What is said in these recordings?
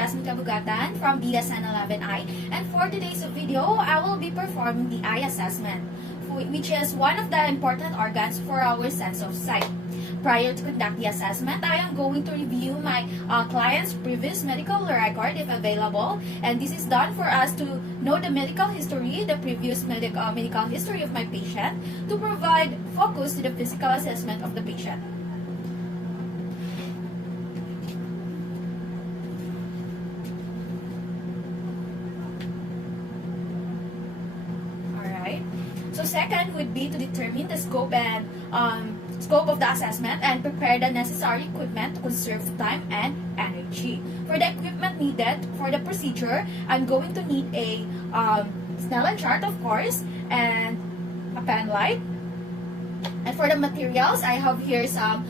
Jasmine Kabugatan from BSN 11I, and for today's video, I will be performing the eye assessment, which is one of the important organs for our sense of sight. Prior to conduct the assessment, I am going to review my client's previous medical record if available, and this is done for us to know the medical history, the previous medical history of my patient, to provide focus to the physical assessment of the patient. So second would be to determine the scope of the assessment and prepare the necessary equipment to conserve time and energy. For the equipment needed for the procedure, I'm going to need a Snellen chart, of course, and a pen light. And for the materials, I have here some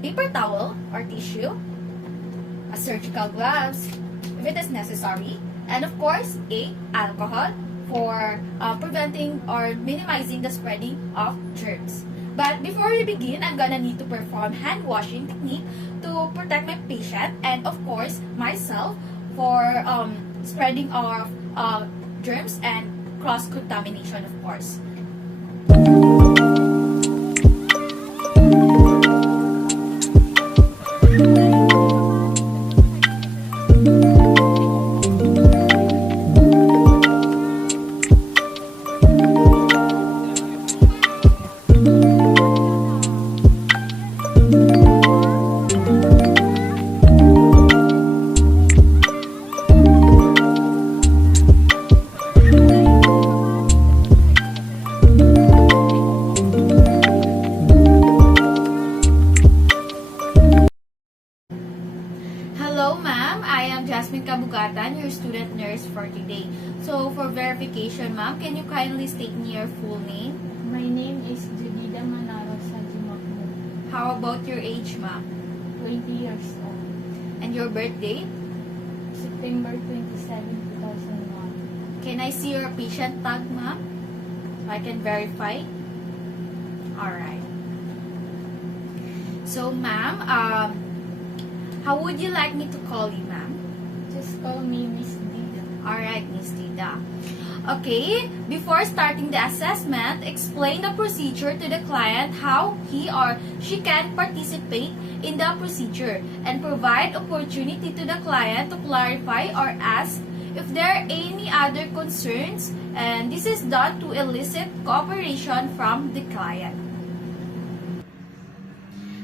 paper towel or tissue, a surgical gloves if it is necessary, and of course a alcohol for preventing or minimizing the spreading of germs. But before we begin, I'm gonna need to perform hand washing technique to protect my patient and of course myself for spreading of germs and cross-contamination, of course. Hello ma'am, I am Jasmine Kabugatan, your student nurse for today. So for verification ma'am, can you kindly state me your full name? My name is Judida Manaro Sajimakmo. How about your age ma'am? 20 years old. And your birth date? September 27, 2001. Can I see your patient tag ma'am? So I can verify? Alright. So ma'am, how would you like me to call you, ma'am? Just call me Miss Dida. Alright, Miss Dida. Okay, before starting the assessment, explain the procedure to the client how he or she can participate in the procedure and provide opportunity to the client to clarify or ask if there are any other concerns, and this is done to elicit cooperation from the client.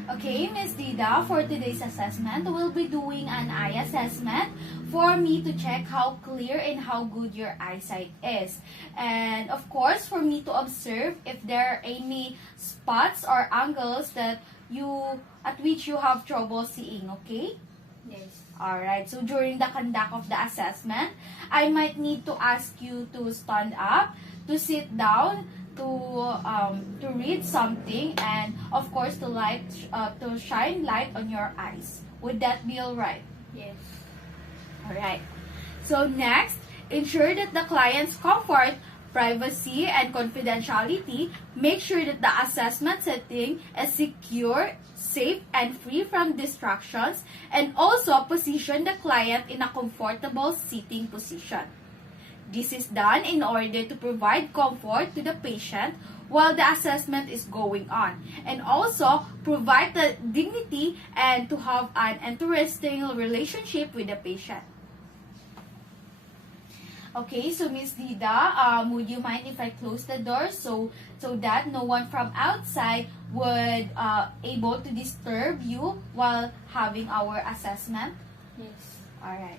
Okay, Ms. Dida, for today's assessment, we'll be doing an eye assessment for me to check how clear and how good your eyesight is. And of course, for me to observe if there are any spots or angles at which you have trouble seeing, okay? Yes. Alright, so during the conduct of the assessment, I might need to ask you to stand up, to sit down, to read something, and of course to shine light on your eyes. Would that be alright? Yes. Alright. So next, ensure that the client's comfort, privacy, and confidentiality. Make sure that the assessment setting is secure, safe, and free from distractions, and also position the client in a comfortable sitting position. This is done in order to provide comfort to the patient while the assessment is going on, and also provide the dignity and to have an interesting relationship with the patient. Okay, so Miss Dida, would you mind if I close the door so that no one from outside would able to disturb you while having our assessment? Yes. Alright.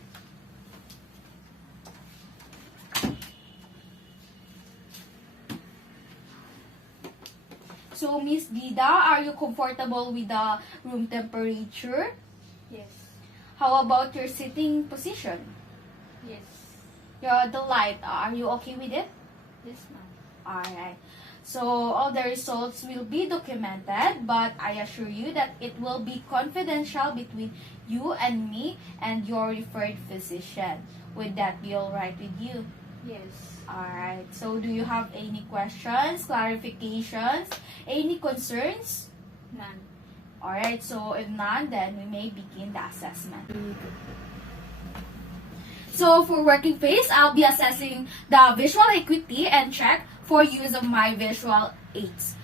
So, Miss Dida, are you comfortable with the room temperature? Yes. How about your sitting position? Yes. The light, are you okay with it? Yes, ma'am. Alright. So, all the results will be documented, but I assure you that it will be confidential between you and me and your referred physician. Would that be alright with you? Yes. Alright. So, do you have any questions, clarifications, any concerns? None. Alright. So, if none, then we may begin the assessment. So for working phase, I'll be assessing the visual acuity and check for use of my visual aids.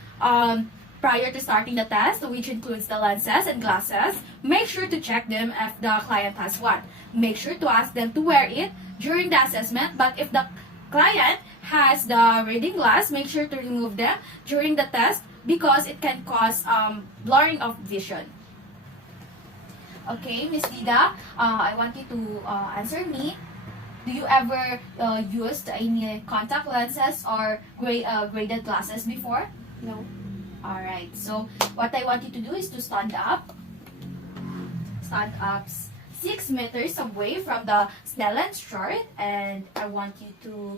Prior to starting the test, which includes the lenses and glasses, make sure to check them if the client has one. Make sure to ask them to wear it during the assessment, but if the client has the reading glass, make sure to remove them during the test because it can cause blurring of vision. Okay, Miss Dida, I want you to answer me. Do you ever used any contact lenses or graded glasses before? No. Alright, so what I want you to do is to stand up. Stand up 6 meters away from the Snellen's chart, and I want you to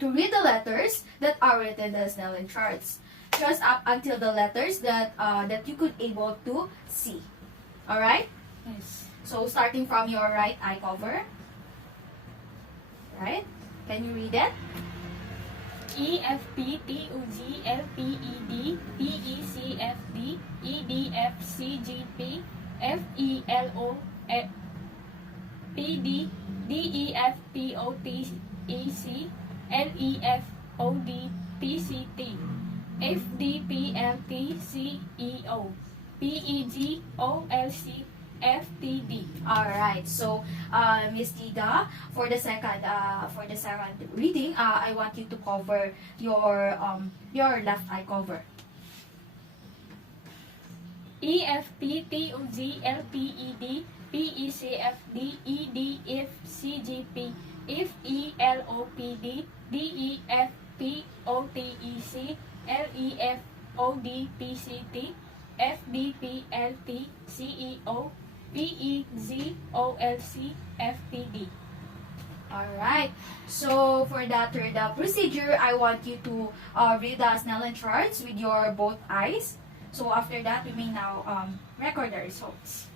read the letters that are written in the Snellen charts. Just up until the letters that you could able to see. Alright? Yes. So starting from your right eye cover. Right? Can you read it? E F P T U G L P E D P E C F D E D F C G P F E L O P D D E F P O T E C L E F O D P C T F D P L T C E O P E G O L C FTD. Alright, so Miss Dida, for the second reading, I want you to cover your left eye cover. E F P T U G L P E D P E C F D E D F C G P F E L O P D D E F P O T E C L E F O D P C T F D P L T C E O P E Z O L C F T D. Alright, so for that third procedure, I want you to read the Snellen charts with your both eyes. So after that, we may now record the results.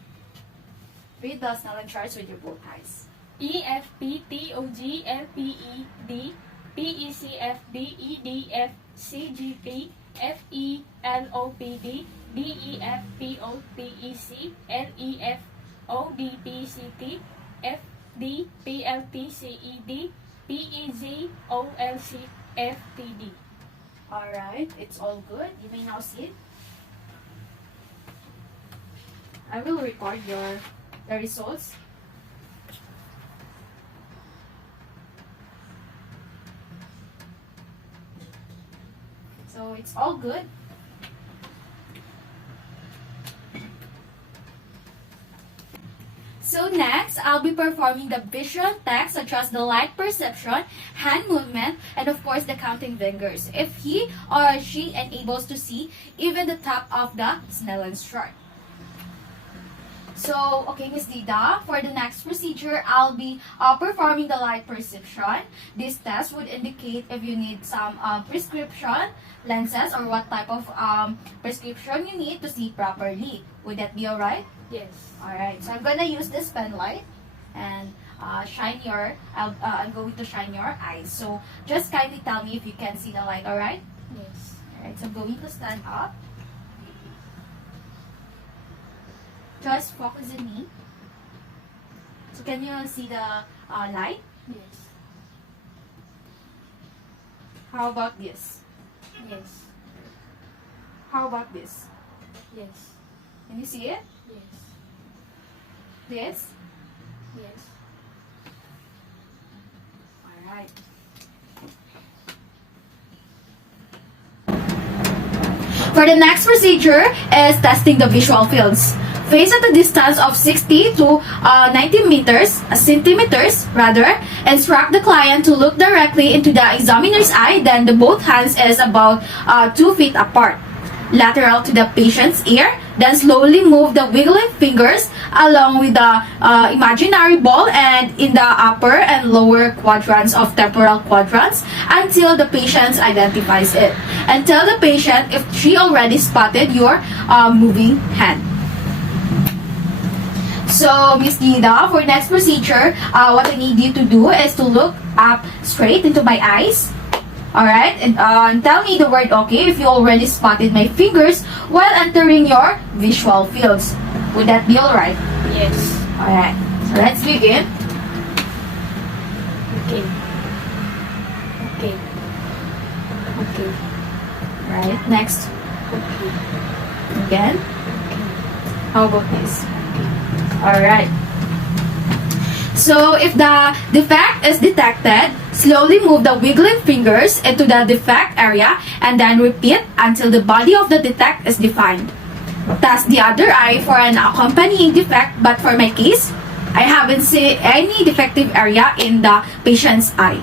Read the Snellen charts with your both eyes. E F P T O G L P E D P E C F D E D F C G P F E L O P D D E F P O T E C L E F O D P C T F D P L T C E D P E Z O L C F T D. Alright, it's all good. You may now sit. I will record the results. So it's all good. So next, I'll be performing the visual text such as the light perception, hand movement, and of course the counting fingers. If he or she enables to see even the top of the Snellen's chart. So, okay, Miss Dida, for the next procedure, I'll be performing the light perception. This test would indicate if you need some prescription lenses or what type of prescription you need to see properly. Would that be alright? Yes. Alright, so I'm gonna use this pen light and I'm going to shine your eyes. So, just kindly tell me if you can see the light, alright? Yes. Alright, so I'm going to stand up. Just focus on me. So can you see the light? Yes. How about this? Yes. How about this? Yes. Can you see it? Yes. This? Yes. Alright. For the next procedure is testing the visual fields. Face at a distance of 60 to 90 centimeters, instruct the client to look directly into the examiner's eye, then the both hands is about 2 feet apart. Lateral to the patient's ear, then slowly move the wiggling fingers along with the imaginary ball and in the upper and lower quadrants of temporal quadrants until the patient identifies it. And tell the patient if she already spotted your moving hand. So, Miss Dida, for next procedure, what I need you to do is to look up straight into my eyes. Alright, and tell me the word okay if you already spotted my fingers while entering your visual fields. Would that be alright? Yes. Alright, so let's begin. Okay. Okay. Okay. Right. Next. Okay. Again. Okay. How about this? Alright. So, if the defect is detected, slowly move the wiggling fingers into the defect area and then repeat until the body of the defect is defined. Test the other eye for an accompanying defect, but for my case, I haven't seen any defective area in the patient's eye.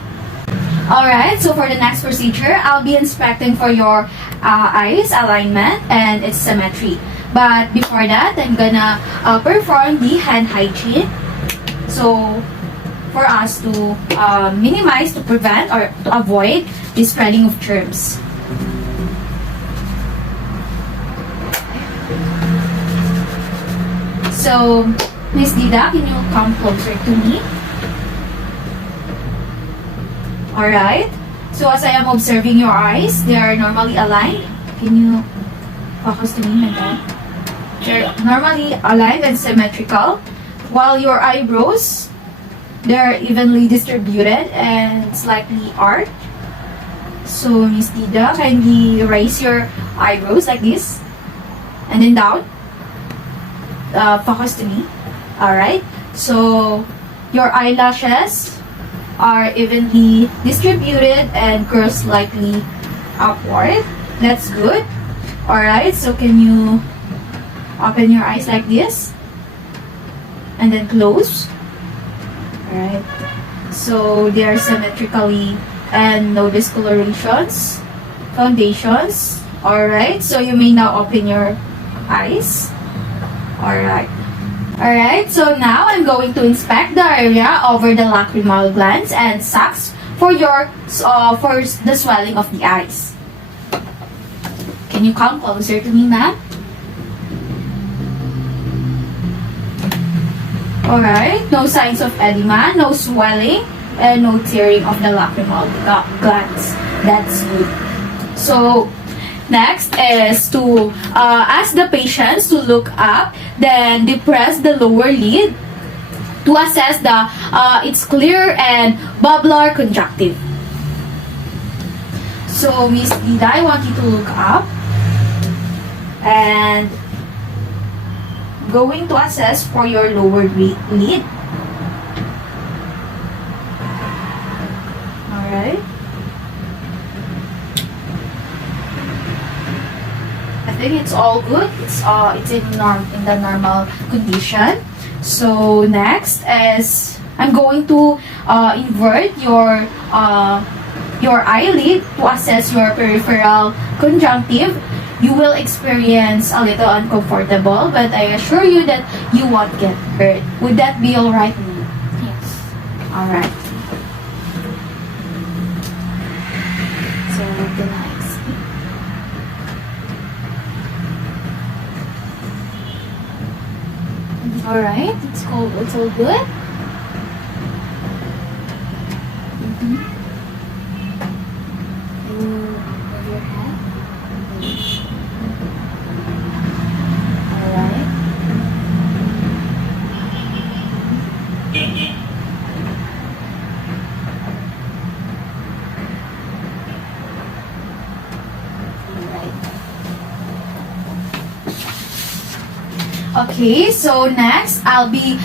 Alright, so for the next procedure, I'll be inspecting for your eyes alignment and its symmetry. But before that, I'm gonna perform the hand hygiene. So, for us to minimize, to prevent, or to avoid the spreading of germs. So, Miss Dida, can you come closer to me? Alright. So, as I am observing your eyes, they are normally aligned. Can you focus to me, madam? They're normally aligned and symmetrical, while your eyebrows, they're evenly distributed and slightly arched. So, Miss Dida, kindly raise your eyebrows like this, and then down. Focus to me. Alright. So, your eyelashes are evenly distributed and curl slightly upward. That's good. Alright. So, can you open your eyes like this? And then close. Alright. So, they are symmetrically and no discolorations, foundations. Alright. So, you may now open your eyes. Alright. Alright, so now I'm going to inspect the area over the lacrimal glands and sacs for for the swelling of the eyes. Can you come closer to me, ma'am? Alright, no signs of edema, no swelling, and no tearing of the lacrimal glands. That's good. So, next is to ask the patients to look up, then depress the lower lid to assess its clear and bulbar conjunctive. So, Miss Dida, I want you to look up and going to assess for your lower lid. Alright. I think it's all good. It's in the normal condition. So next is I'm going to invert your eyelid to assess your peripheral conjunctive. You will experience a little uncomfortable, but I assure you that you won't get hurt. Would that be all right? Yes. All right. So the next. Alright, it's all good. And move your head. Alright. Okay, so next I'll be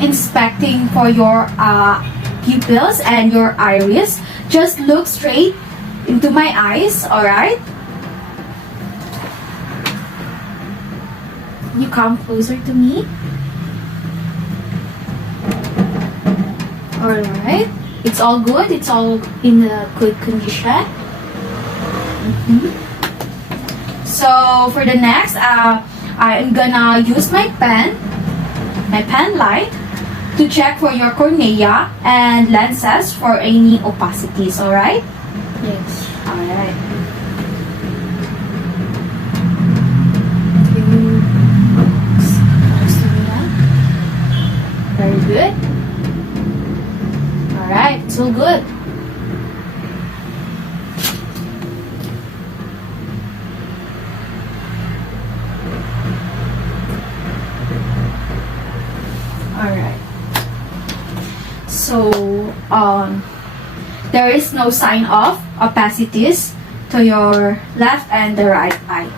inspecting for your pupils and your iris. Just look straight into my eyes, alright? You come closer to me. Alright, it's all good, it's all in a good condition. So for the next, I'm gonna use my pen light, to check for your cornea and lenses for any opacities, alright? Yes. Alright. Very good. Alright, it's all good. Alright. So, there is no sign of opacities to your left and the right eye.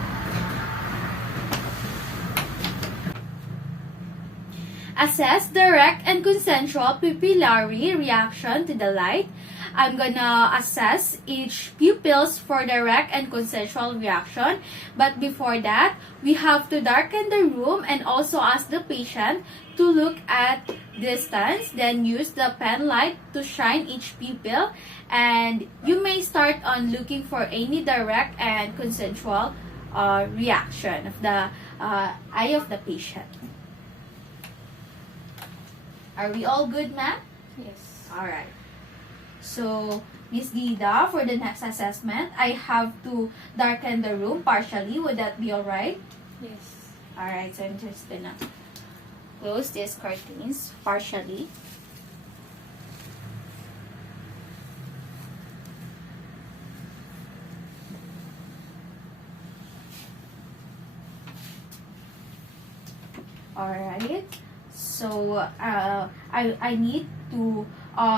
Assess direct and consensual pupillary reaction to the light. I'm gonna assess each pupils for direct and consensual reaction. But before that, we have to darken the room and also ask the patient to look at distance. Then use the pen light to shine each pupil. And you may start on looking for any direct and consensual reaction of the eye of the patient. Are we all good, ma'am? Yes. Alright. So, Miss Gida, for the next assessment, I have to darken the room partially. Would that be alright? Yes. Alright, so I'm just gonna close these curtains partially. Alright. So, I need to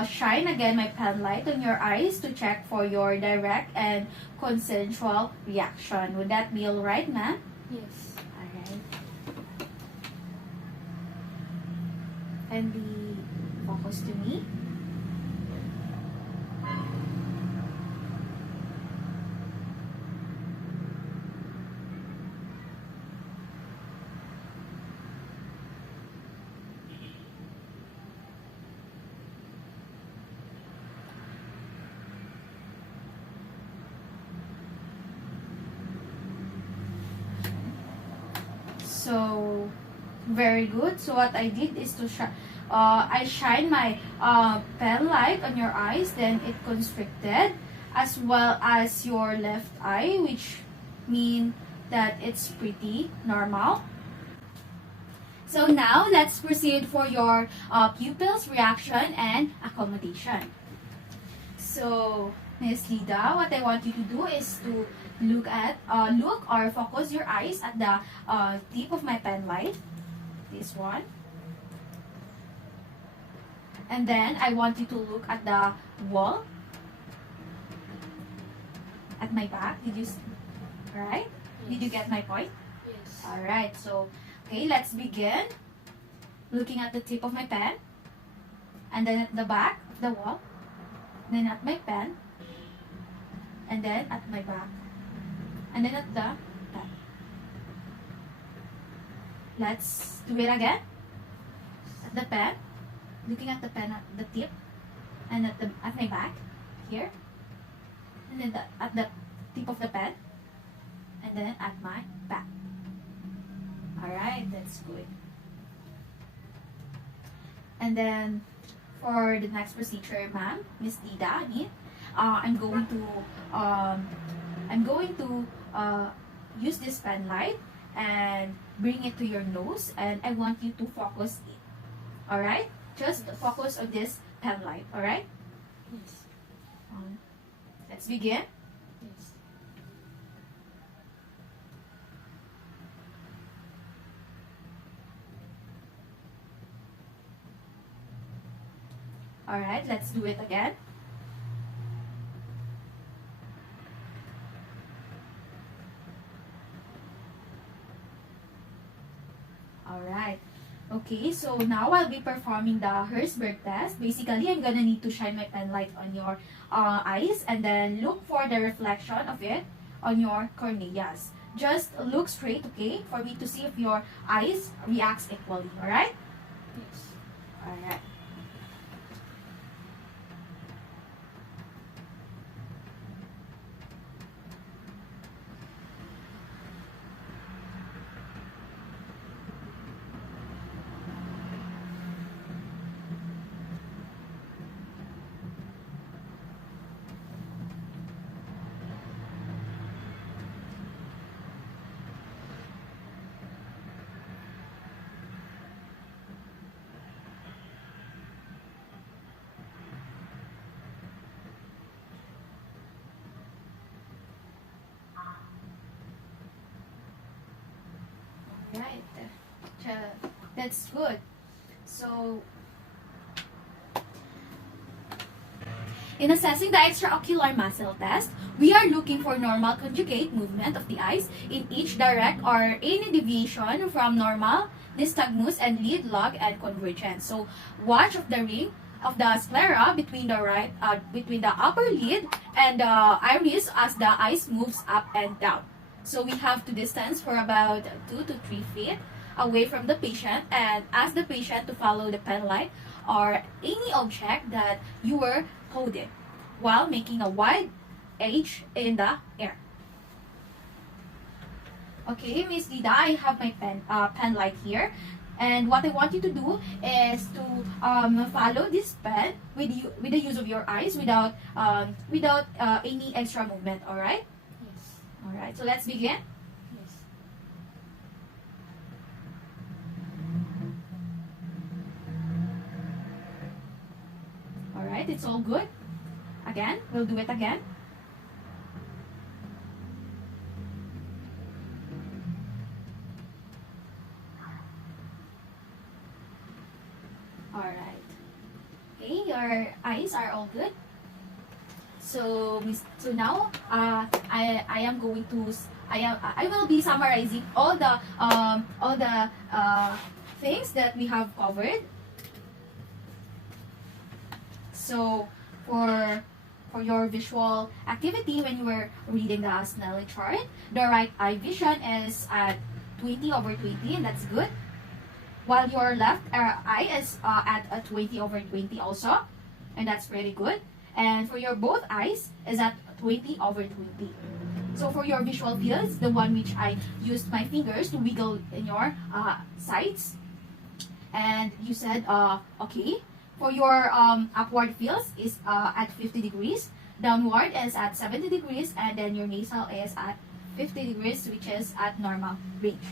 shine again my pen light on your eyes to check for your direct and consensual reaction. Would that be alright, ma'am? Yes. Alright. Kindly focus to me. So, very good. So what I did is to I shine my pen light on your eyes, then it constricted, as well as your left eye, which mean that it's pretty normal. So now, let's proceed for your pupils reaction and accommodation. So, Miss Lida, what I want you to do is to look or focus your eyes at the tip of my pen light. This one. And then, I want you to look at the wall. At my back. Alright? Did you get my point? Yes. Alright, so, okay, let's begin. Looking at the tip of my pen. And then at the back of the wall. Then at my pen. And then at my back. And then at the pen. Let's do it again. At the pen. Looking at the pen at the tip. And at my back. Here. And then at the tip of the pen. And then at my back. Alright, that's good. And then for the next procedure, ma'am, Miss Dida, I'm going to use this pen light and bring it to your nose, and I want you to focus it. Alright? Just focus on this pen light, alright? Yes. Let's begin. Yes. Alright, let's do it again. Alright. Okay, so now I'll be performing the Herzberg test. Basically, I'm gonna need to shine my pen light on your eyes and then look for the reflection of it on your corneas. Just look straight, okay, for me to see if your eyes reacts equally, alright? Yes. Alright. Right. That's good. So, In assessing the extraocular muscle test, we are looking for normal conjugate movement of the eyes in each direct or any deviation from normal, nystagmus, and lid, log, and convergence. So, watch of the ring of the sclera between the upper lid and the iris as the eyes moves up and down. So we have to distance for about 2 to 3 feet away from the patient and ask the patient to follow the pen light or any object that you were holding while making a wide H in the air. Okay, Miss Lida, I have my pen light here. And what I want you to do is to follow this pen with the use of your eyes without any extra movement. All right? Yes. All right. So let's begin. Yes. All right. It's all good. Again, we'll do it again. Alright. Okay, your eyes are all good. So now I am going to I will be summarizing all the things that we have covered. So for your visual activity when you were reading the Snellen chart, the right eye vision is at 20/20, and that's good. While your left eye is at a 20/20 also, and that's pretty good. And for your both eyes is at 20/20. So for your visual fields, the one which I used my fingers to wiggle in your sides, and you said okay. For your upward fields is at 50 degrees, downward is at 70 degrees, and then your nasal is at 50 degrees, which is at normal range.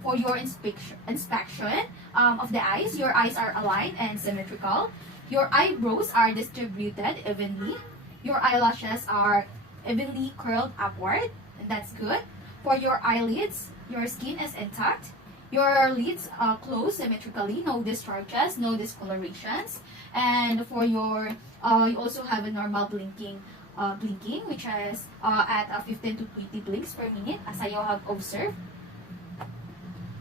For your inspection of the eyes, your eyes are aligned and symmetrical. Your eyebrows are distributed evenly. Your eyelashes are evenly curled upward, and that's good. For your eyelids, your skin is intact. Your lids close symmetrically, no discharges, no discolorations. And for your, you also have a normal blinking, which is at 15 to 20 blinks per minute, as I have observed.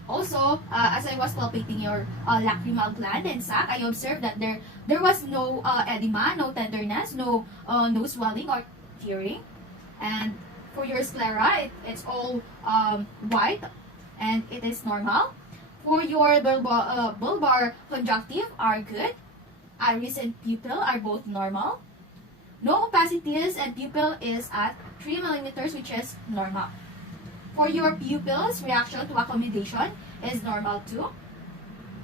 Also, as I was palpating your lacrimal gland and sac, I observed that there was no edema, no tenderness, no swelling or tearing. And for your sclera, it's all white and it is normal. For your bulbar conjunctive are good. Iris and pupil are both normal. No opacities and pupil is at 3 millimeters, which is normal. For your pupils, reaction to accommodation is normal too.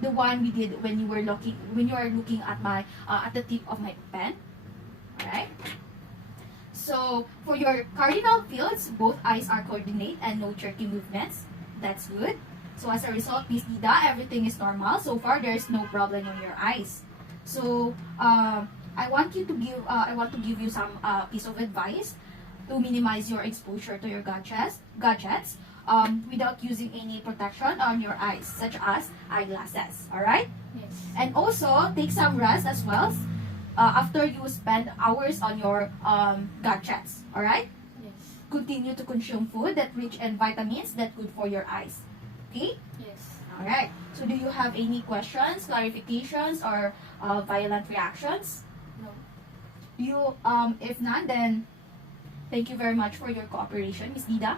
The one we did when you were looking at my at the tip of my pen. Alright. So for your cardinal fields, both eyes are coordinate and no jerky movements. That's good. So as a result, Miss Lida, everything is normal. So far, there is no problem on your eyes. So I want to give you some piece of advice to minimize your exposure to your gadgets without using any protection on your eyes, such as eyeglasses. All right? Yes. And also take some rest as well after you spend hours on your gadgets. All right? Yes. Continue to consume food that rich in vitamins that good for your eyes. Okay? Yes. All right. So do you have any questions, clarifications, or violent reactions? No. If none, then thank you very much for your cooperation, Miss Lida.